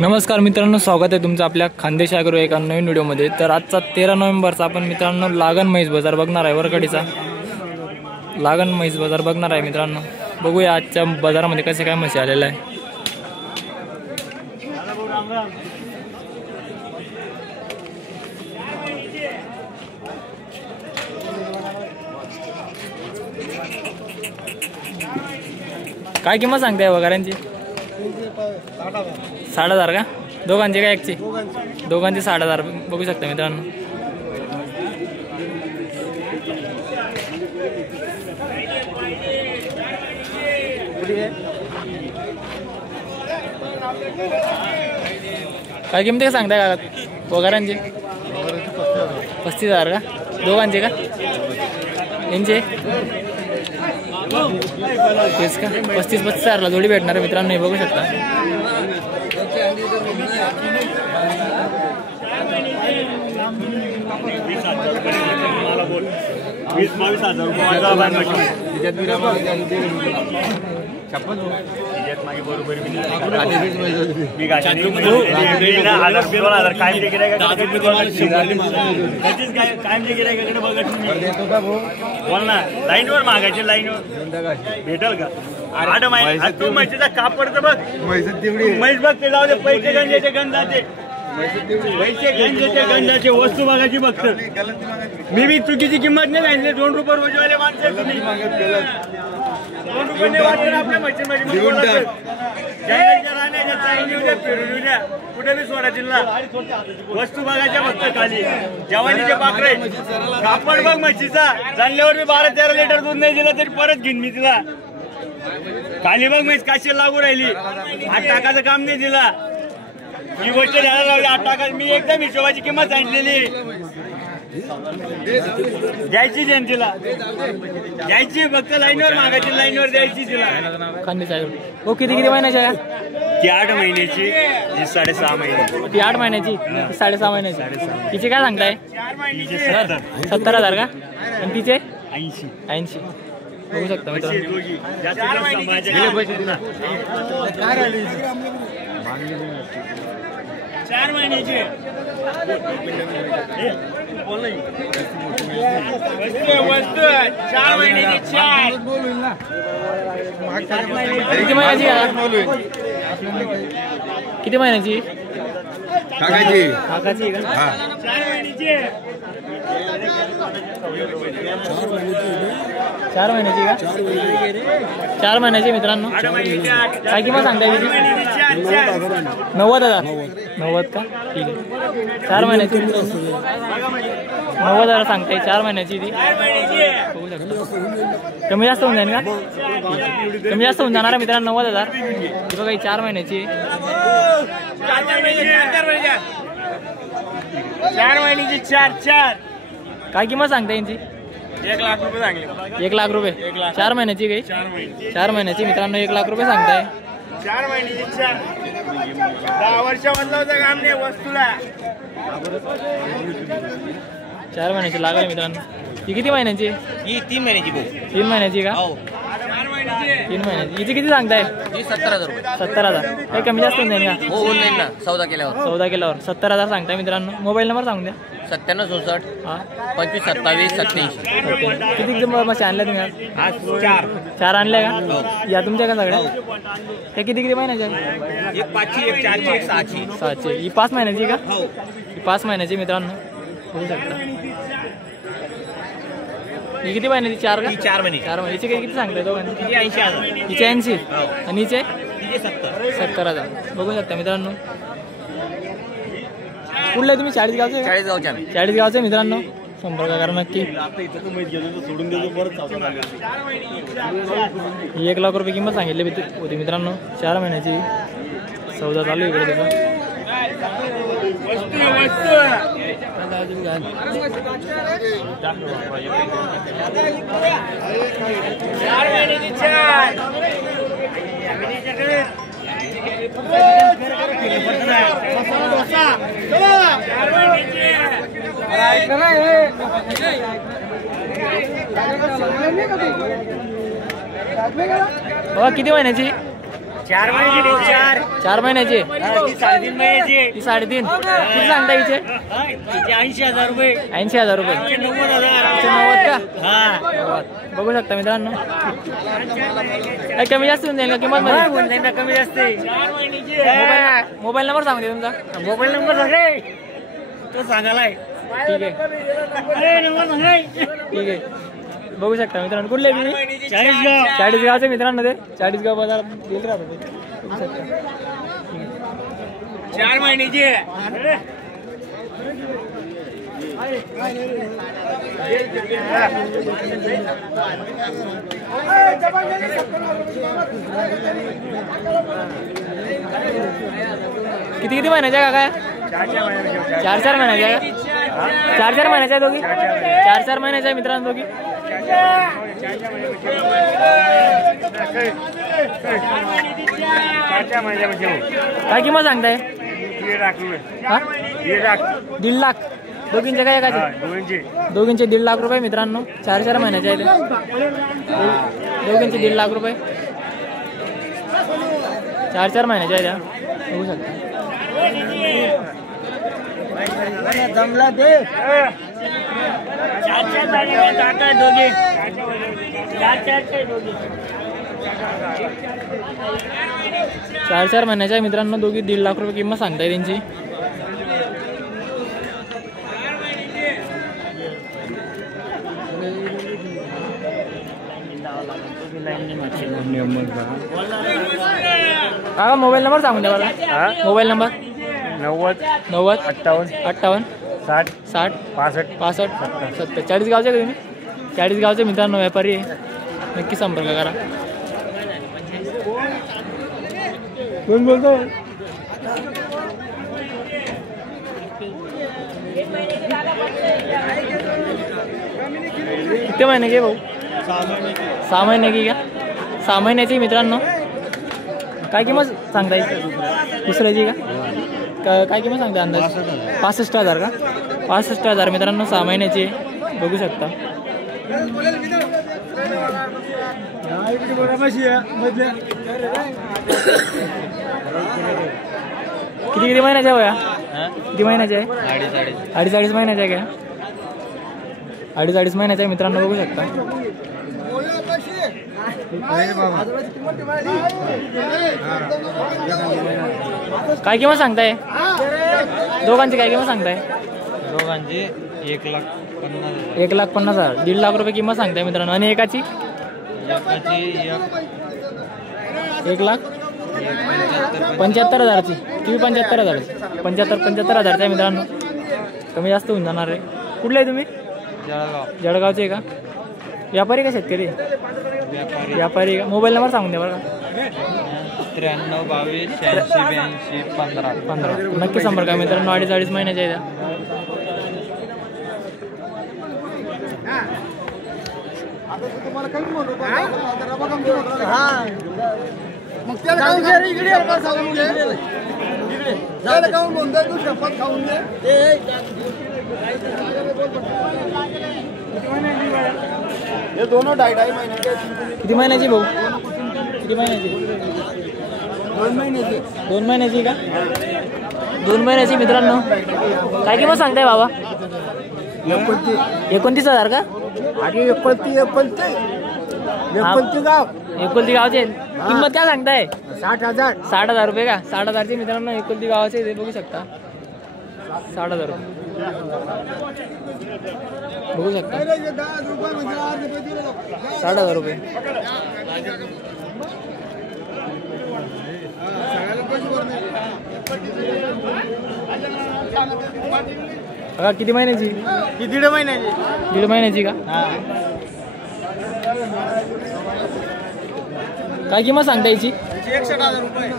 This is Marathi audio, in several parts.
नमस्कार मित्रांनो, स्वागत आहे तुमचं आपल्या खानदेश ॲग्रो एका नवीन व्हिडिओमध्ये। तर आजचा 13 नोव्हेंबरचा आपण मित्रांनो लागण म्हैस बाजार बघणार आहे। वरकडीचा लागण म्हैस बाजार बघणार आहे मित्रांनो। बघूया आजच्या बाजारामध्ये कसे काय म्हशी आलेले आहे। काय किंमत सांगताय वगैरेंची? 60,000 का? दोघांची का एकची? दोघांची 60,000 बघू शकता मित्रांनो। काय किंमत काय सांगताय का वगैरेंची? 35,000 का? दोघांची का? यांचे तेच का? 35,000ला जोडी भेटणार आहे मित्रांनो, हे बघू शकता। लाईनवर मागायची, लाईनवर भेटल का? आठ महिने तू म्हशीचा कापडचं बघ, म्हैस बघ, ते जाऊ दे। पैसे गंजाचे गंजाचे, पैसे गंजाचे गंजाचे वस्तू बघायची बघत। मी बी चुकीची किंमत नाही सांगितली। 2 रुपये रोजवाले माणसं तुम्ही 2 रुपये वाटलं आपल्या म्हशीमध्ये कुठे बी सोडा जिल्हा वस्तू बघायच्या फक्त खाली। जवानीचे पाखरे कापड बघ म्हशीचा, जाणल्यावर मी 12-13 लिटर दूध नाही दिलं तरी परत घेईन मी तिला। खाली बघ म्हैस काशी लागू राहिली, 8 टाकाचं काम नाही दिला। ही गोष्ट द्यायला लावली 8 टाका। मी एकदम हिशोबाची किंमत सांगितलेली, द्यायची तिला, द्यायची फक्त लाईनवर मागायची, लाईनवर द्यायची तिला। हो, किती महिन्याची आहे? ती 8 महिन्याची, ती 6.5 महिन्याची। ती 8 महिन्याची, 6.5 महिन्याची। तिचे काय सांगताय? 70,000 का? आणि तिचे 80 बघू शकता मित्रांनो। 4 महिन्याची वस्तू 4 महिन्याची। किती महिन्याची? किती महिन्याची? काकाची का? 4 महिन्याची। 4 महिन्याची का? 4 महिन्याची मित्रांनो। काय किंमत सांगताय तिची? 90,000 का? ठीक आहे, 4 महिन्याची 90,000 सांगताय। 4 महिन्याची ती बघू शकता। कमी जास्त होऊन जाईल का? कमी जास्त होऊन जाणार मित्रांनो। 90,000 ही बघा, ही 4 महिन्याची। 4 महिन्याची 4 काय किंमत सांगता यांची? 1 लाख रुपये सांगले। 1 लाख रुपये 4 महिन्याची काही? 4 महिन्याची मित्रांनो, 1 लाख रुपये सांगताय। 4 महिन्याची 4 10 वर्षामधलं होतं काम नाही वस्तूला। 4 महिन्याची लागेल मित्रांनो। ही किती महिन्याची? ही 3 महिन्याची भाऊ। 3 महिन्याची का? 3 महिन्याची। हिची किती सांगताय? 70,000 रुपये। 70,000 काही कमी जास्त होऊन जाईल का? हो, ऑनलाईन ना सौदा केल्यावर। 70,000 सांगताय मित्रांनो। मोबाईल नंबर सांगून द्या। 97 हा 65 27 87। किती मशी आणल्या तुम्ही आज? 4 आणल्या का? या तुमच्या का सगळ्या? त्या किती महिन्याच्या? एक 5ची, एक 4ची, एक 6ची। 6ची। ही 5 महिन्याची का? हो, ही 5 महिन्याची मित्रांनो, बघू शकता। ही किती महिन्याची? 4 का? 4 महिने। 4 महिन्याची किती सांगताय दोघांनी? 80,000। हिचे 80 आणि हिचे 70,000 बघू शकता मित्रांनो। कुठलं तुम्ही? 40 गावचे? 40 गावच्या। 40 गावचे मित्रांनो, संपर्क करा नक्की। ही 1 लाख रुपये किंमत सांगितली होती मित्रांनो। 4 महिन्याची सौदा चालू इकडे त्याचा। 4 महिन्याची 4 बाबा किती महिन्याची? 4 महिन्याची. 4 4 महिन्याची आहे. ती 3.5 महिन्याची ती 3.5. किती सांगता हिचे? 80,000 रुपये. 80,000 रुपये. 90 का? बघू शकता मित्रांनो. काय कमी जास्त होऊन जाईल का किंमत मध्ये? कमी जास्त. मोबाईल नंबर सांगू दे तुमचा. मोबाईल नंबर तो सांगालाय. ठीक आहे ठीक आहे. बघू शकता मित्रांनो. कुठले तुम्ही? 40 गावचे मित्रांनो. ते 40 गाव बाजार गेले राहतो. बघू शकता. 4 महिन्याची आहे. किती महिन्याच्या का काय? 4 महिन्याच्या आहे का? 4 महिन्याच्या आहे दोघी. 4 महिन्याच्या आहे मित्रांनो दोघी. काय किंमत सांगताय? 1.5 लाख. दोघींचे काय एकाचे? दोघींचे 1.5 लाख रुपये मित्रांनो. 4 महिन्याचे आहे. दोघींचे 1.5 लाख रुपये. 4 महिन्याचे आहे त्या. बघू शकता. जमला दे. 4 महिन्याच्या आहे मित्रांनो. दोघी 1.5 लाख रुपये किंमत सांगताय त्यांची. हा मोबाईल नंबर सांगून द्या मला. Mobile number 90 58 60 60 65 65 70. 40 गावचे का तुम्ही? 40 गावचे मित्रांनो व्यापारी आहे. नक्की संपर्क करा. कोण बोलतो? किती महिन्याची आहे भाऊ? 6 महिन्याची का? 6 महिन्याची मित्रांनो. काय किंमत सांगताय दुसऱ्याची का? काय किंमत सांगता अंदाज? 65,000 का? 65,000 मित्रांनो. 6 महिन्याची बघू शकता. किती महिन्याच्या वया? किती महिन्याचे आहे? 2.5 महिन्याचे आहे का? 2.5 महिन्याचे आहे मित्रांनो. बघू शकता. काय किंमत सांगताय दोघांची? काय किंमत सांगताय दोघांची? 1,50,000. 1,50,000. 1.5 लाख रुपये किंमत सांगताय मित्रांनो. आणि एकाची? 1,75,000ची. तुम्ही 75,000ची. 75,000 आहे मित्रांनो. कमी जास्त होऊन जाणार आहे. कुठले आहे तुम्ही? जळगावचे का? व्यापारी का शेतकरी? व्यापारी का? मोबाईल नंबर सांगून द्या बरं का. 93 22 86 82 15. नक्की संपर्क आहे मित्रांनो. 2.5 महिन्याच्या आहे त्या. दोनों 2.5 महिन्याचे. किती महिन्याची भाऊ? किती महिन्याची? 2 महिन्याचे. 2 महिन्याची का? 2 महिन्याची मित्रांनो. काय किंमत सांगताय बाबा? 29,000 का? 29 गाव. 29 गावचे. किंमत काय सांगताय? 60,000. 60,000 रुपये का? 60,000चे मित्रांनो. 29 गावाचे ते बघू शकता. 60,000 रुपये बघू शकता. 60,000 रुपये. बघा किती महिन्याची? 1.5 महिन्याची. 1.5 महिन्याची का? काय किंमत सांगता याची? 61,000 रुपये.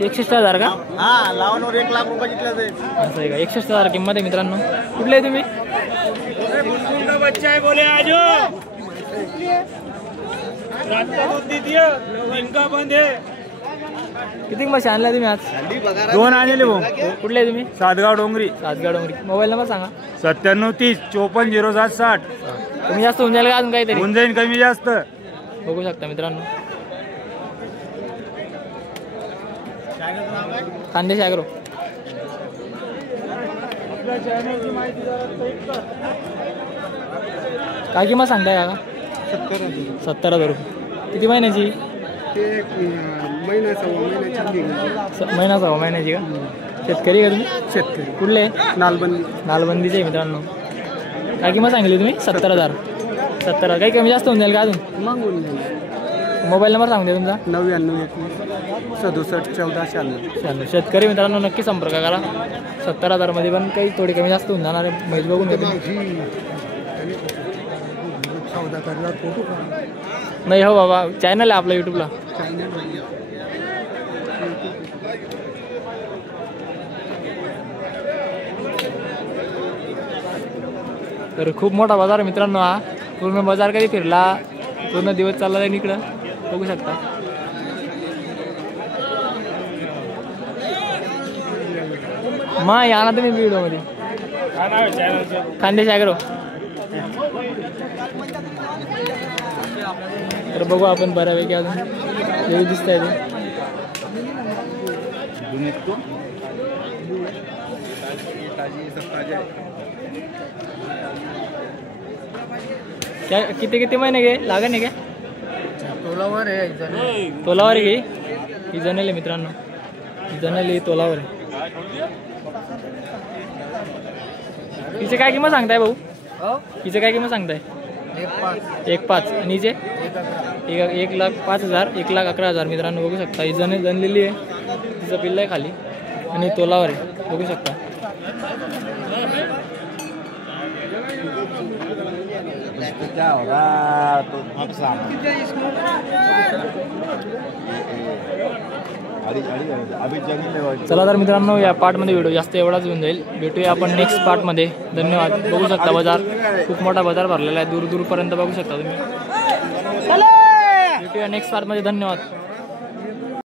61,000 का? हा लावणवर 1 लाख रुपये जितलं जाईल. असं आहे का? 61,000 किंमत आहे मित्रांनो. कुठले आहे तुम्ही? बच्चा है बोले आजो रात का दूध दीजिए दिन का बंद है. किती म्हशी आणल्या तुम्ही आज? 2 आणले भाऊ. कुठले आहे तुम्ही? सातगाव डोंगरी. सातगाव डोंगरी. मोबाईल नंबर सांगा. 97 30 54 07 60. कमी जास्त होऊन जाईल का अजून काहीतरी? होऊन जाईल कमी जास्त. बघू शकता मित्रांनो. खानदेश ॲग्रो. काय किंमत सांगताय का? 70,000 रुपये. किती महिन्याची? महिना सव्वा महिन्याची का? शेतकरी का तुम्ही? शेतकरी. कुठले? नालबंदी. नालबंदीचे मित्रांनो. काय किंमत सांगितली तुम्ही? 70,000. 70,000. काही कमी जास्त होऊन जाईल का अजून? मागून मोबाईल नंबर सांगू द्या तुमचा. 9921 शेतकरी मित्रांनो नक्की संपर्क करा. 70,000 मध्ये पण काही थोडी कमी जास्त होऊन जाणार आहे. म्हैस बघून घेतो नाही हो बाबा. चॅनल आहे आपला यूट्यूबला. तर खूप मोठा बाजार आहे मित्रांनो हा. पूर्ण बाजार कधी फिरला, पूर्ण दिवस चालला आहे इकडं बघू शकता. मग या ना तुम्ही व्हिडिओमध्ये. खानदेश ॲग्रो. तर बघू आपण बऱ्यापैकी अजून हे दिसत आहे क्या किती किती महिने गे लागन आहे काय? तोलावर आहे गे. ही जनेल आहे मित्रांनो. ही जनेल ही तोलावर आहे. हिचे काय किंमत सांगताय भाऊ? हिचे काय किंमत सांगताय? 1,500. आणि हिचे 1,05,000 1,11,000 मित्रांनो बघू शकता. ही जनलेली आहे. तिचं पिल्ल आहे खाली आणि तोलावर आहे बघू शकता. चला तर मित्रांनो या पार्टमध्ये व्हिडिओ जास्त एवढाच होऊन जाईल. भेटूया आपण नेक्स्ट पार्टमध्ये. धन्यवाद. बघू शकता बाजार खूप मोठा बाजार भरलेला आहे. दूर दूरपर्यंत बघू शकता तुम्ही. भेटूया नेक्स्ट पार्टमध्ये. धन्यवाद.